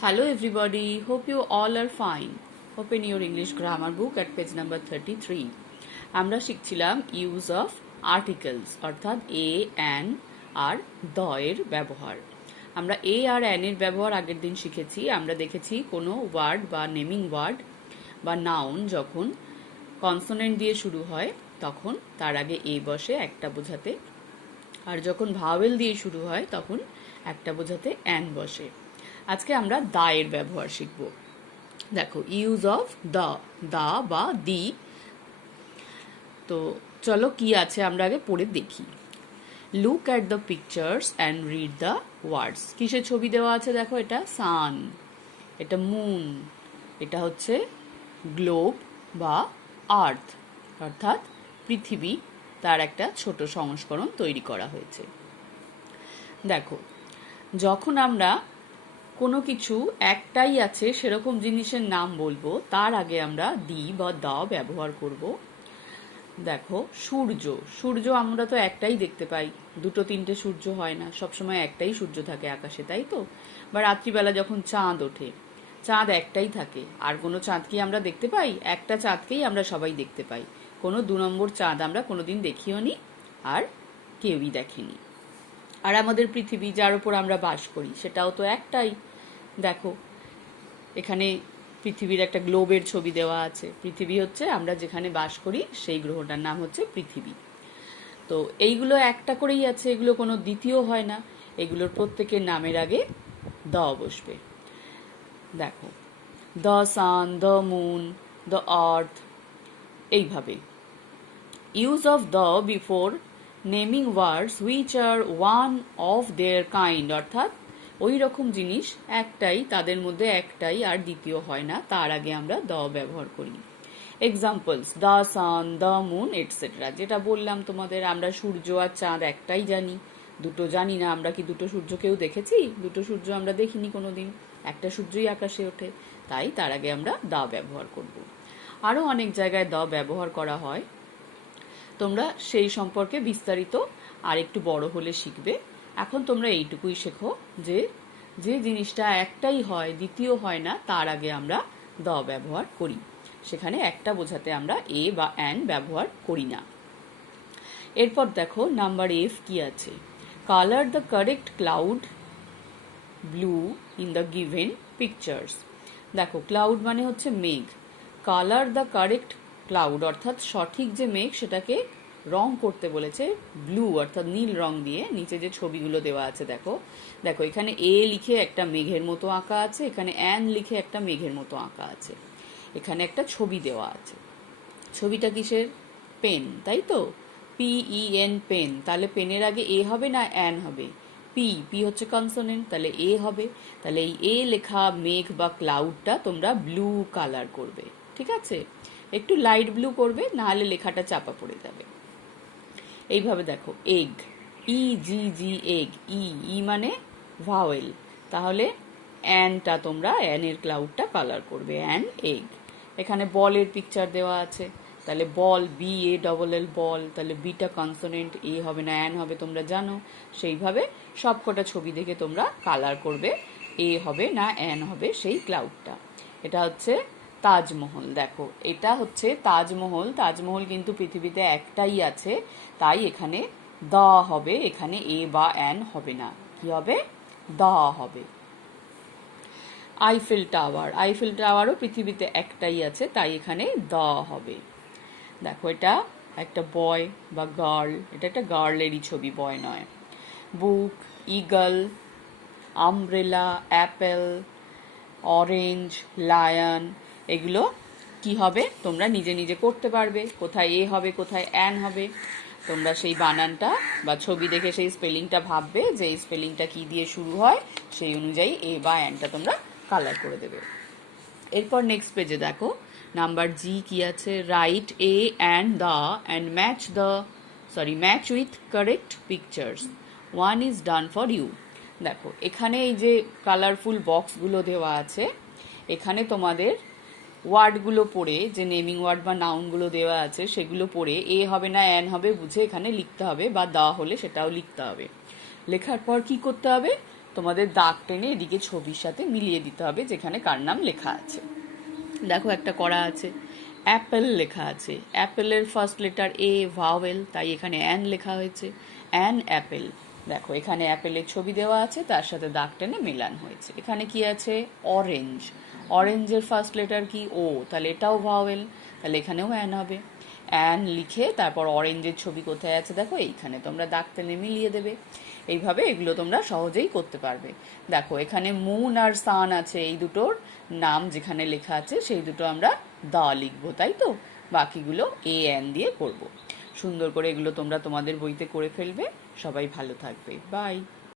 Hello everybody, hope you all are fine. Open your English grammar book at page number 33. আমরা শিখছিলাম use of articles অর্থাৎ এ, an are the এর ব্যবহার। আমরা এ আর an এর ব্যবহার আগের দিন শিখেছি। আমরা দেখেছি কোনো ওয়ার্ড বা নেমিং ওয়ার্ড বা নাউন যখন কনসোনেন্ট দিয়ে শুরু হয় তখন তার আগে এ বসে একটা বোঝাতে, আর যখন ভাওয়েল দিয়ে শুরু হয় তখন একটা বোঝাতে অ্যান বসে। আজকে আমরা দা এর ব্যবহার শিখব। দেখো, ইউজ অফ দা বা দি। তো চলো কি আছে আমরা আগে পড়ে দেখি। Look at the pictures and read the words. কিসের ছবি দেওয়া আছে দেখো, এটা সান, এটা মুন, এটা হচ্ছে গ্লোব বা আর্থ অর্থাৎ পৃথিবী, তার একটা ছোট সংস্করণ তৈরি করা হয়েছে। দেখো, যখন আমরা কোনো কিছু একটাই আছে সেরকম জিনিসের নাম বলবো তার আগে আমরা দি বা দা ব্যবহার করব। দেখো, সূর্য আমরা তো একটাই দেখতে পাই, দুটো তিনটে সূর্য হয় না, সবসময় একটাই সূর্য থাকে আকাশে, তাই তো? বা রাত্রিবেলা যখন চাঁদ ওঠে, চাঁদ একটাই থাকে। আর কোনো চাঁদ কি আমরা দেখতে পাই? একটা চাঁদকেই আমরা সবাই দেখতে পাই। কোনো 2 নম্বর চাঁদ আমরা কোনোদিন দেখিও নি, আর কেউই দেখেনি। আর আমাদের পৃথিবী যার উপর আমরা বাস করি সেটাও তো একটাই। দেখো, এখানে পৃথিবীর একটা গ্লোবের ছবি দেওয়া আছে। পৃথিবী হচ্ছে আমরা যেখানে বাস করি সেই গ্রহটার নাম হচ্ছে পৃথিবী। তো এইগুলো একটা করেই আছে, এগুলো কোনো দ্বিতীয় হয় না। এগুলোর প্রত্যেকের নামের আগে দ্য বসবে। দেখো, the sun, the moon, the earth, এইভাবে। Use of the before naming words which are one of their kind, অর্থাৎ ওই রকম জিনিস একটাই, তাদের মধ্যে একটাই আর দ্বিতীয় হয় না, তার আগে আমরা দ্য ব্যবহার করি। Examples: the sun, the moon, etcetera. যেটা বললাম তোমাদের, আমরা সূর্য আর চাঁদ একটাই জানি, দুটো জানি না। আমরা কি দুটো সূর্য কেউ দেখেছি? দুটো সূর্য আমরা দেখিনি কোনোদিন, একটা সূর্যই আকাশে ওঠে, তাই তার আগে আমরা দ্য ব্যবহার করব। আরও অনেক জায়গায় দ্য ব্যবহার করা হয়, তোমরা সেই সম্পর্কে বিস্তারিত আর একটু বড় হলে শিখবে। এখন তোমরা এইটুকুই শেখো যে যে জিনিসটা একটাই হয়, দ্বিতীয় হয় না, তার আগে আমরা দ্য ব্যবহার করি। সেখানে একটা বোঝাতে আমরা এ বা অ্যান ব্যবহার করি না। এরপর দেখো নাম্বার এফ কি আছে। Colour the correct cloud blue in the given pictures. দেখো, ক্লাউড মানে হচ্ছে মেঘ। কালার দ্য কারেক্ট ক্লাউড অর্থাৎ সঠিক যে মেঘ সেটাকে রং করতে বলেছে ব্লু অর্থাৎ নীল রং দিয়ে। নিচে যে ছবিগুলো দেওয়া আছে দেখো, দেখো এখানে এ লিখে একটা মেঘের মতো আঁকা আছে, এখানে অ্যান লিখে একটা মেঘের মতো আঁকা আছে, এখানে একটা ছবি দেওয়া আছে। ছবিটা কিসের? পেন, তাই তো? PEN, pen. তাহলে পেনের আগে এ হবে না অ্যান হবে? পি হচ্ছে কনসোনেন্ট, তাহলে এ হবে। তাহলে এই এ লেখা মেঘ বা ক্লাউডটা তোমরা ব্লু কালার করবে, ঠিক আছে? একটু লাইট ব্লু করবে, নাহলে লেখাটা চাপা পড়ে যাবে। এইভাবে দেখো, এগ, EGG, এগ, ই মানে ভাওয়েল, তাহলে অ্যানটা তোমরা অ্যানের ক্লাউডটা কালার করবে, অ্যান এগ। এখানে বলের পিকচার দেওয়া আছে, তাহলে বল, BALL বল, তাহলে বিটা কনসোনেন্ট, এ হবে না অ্যান হবে, তোমরা জানো। সেইভাবে সবকটা ছবি দেখে তোমরা কালার করবে, এ হবে না অ্যান হবে সেই ক্লাউডটা। এটা হচ্ছে তাজমহল। দেখো, এটা হচ্ছে তাজমহল। তাজমহল কিন্তু পৃথিবীতে একটাই আছে, তাই এখানে দা হবে, এখানে এ বা অ্যান হবে না। কি হবে? দা হবে। আইফেল টাওয়ার, আইফেল টাওয়ারও পৃথিবীতে একটাই আছে, তাই এখানে দা হবে। দেখো, এটা একটা বয় বা গার্ল, এটা একটা গার্লেরই ছবি, বয় নয়। Book, eagle, umbrella, apple, orange, lion, এগুলো কি হবে তোমরা নিজে নিজে করতে পারবে। কোথায় এ হবে, কোথায় অ্যান হবে, তোমরা সেই বানানটা বা ছবি দেখে সেই স্পেলিংটা ভাববে যে এই স্পেলিংটা কি দিয়ে শুরু হয়, সেই অনুযায়ী এ বা অ্যানটা তোমরা কালার করে দেবে। এরপর নেক্সট পেজে দেখো নাম্বার জি কি আছে। Write a and the and match with correct pictures, one is done for you. দেখো, এখানে এই যে কালারফুল বক্সগুলো দেওয়া আছে, এখানে তোমাদের ওয়ার্ডগুলো পড়ে, যে নেমিং ওয়ার্ড বা নাউনগুলো দেওয়া আছে সেগুলো পড়ে এ হবে না অ্যান হবে বুঝে এখানে লিখতে হবে, বা দা হলে সেটাও লিখতে হবে। লেখার পর কি করতে হবে? তোমাদের দাগ টেনে এদিকে ছবির সাথে মিলিয়ে দিতে হবে যেখানে কার নাম লেখা আছে। দেখো একটা করা আছে, অ্যাপেল লেখা আছে, অ্যাপেলের ফার্স্ট লেটার এ, ভাওয়েল, তাই এখানে অ্যান লেখা হয়েছে, অ্যান অ্যাপেল। দেখো এখানে অ্যাপেলের ছবি দেওয়া আছে, তার সাথে দাগ টেনে মেলান হয়েছে। এখানে কি আছে, অরেঞ্জ, অরেঞ্জের ফার্স্ট লেটার কি, ও, তাহলে এটাও ভাওয়েল, তাহলে এখানেও অ্যান হবে। অ্যান লিখে তারপর অরেঞ্জের ছবি কোথায় আছে দেখো এইখানে, তোমরা দাগ টেনে মিলিয়ে দেবে। এইভাবে এগুলো তোমরা সহজেই করতে পারবে। দেখো এখানে মুন আর সান আছে, এই দুটোর নাম যেখানে লেখা আছে সেই দুটো আমরা দা লিখবো, তাই তো? বাকিগুলো এ এন দিয়ে করব। সুন্দর করে এগুলো তোমরা তোমাদের বইতে করে ফেলবে। সবাই ভালো থাকবে, বাই।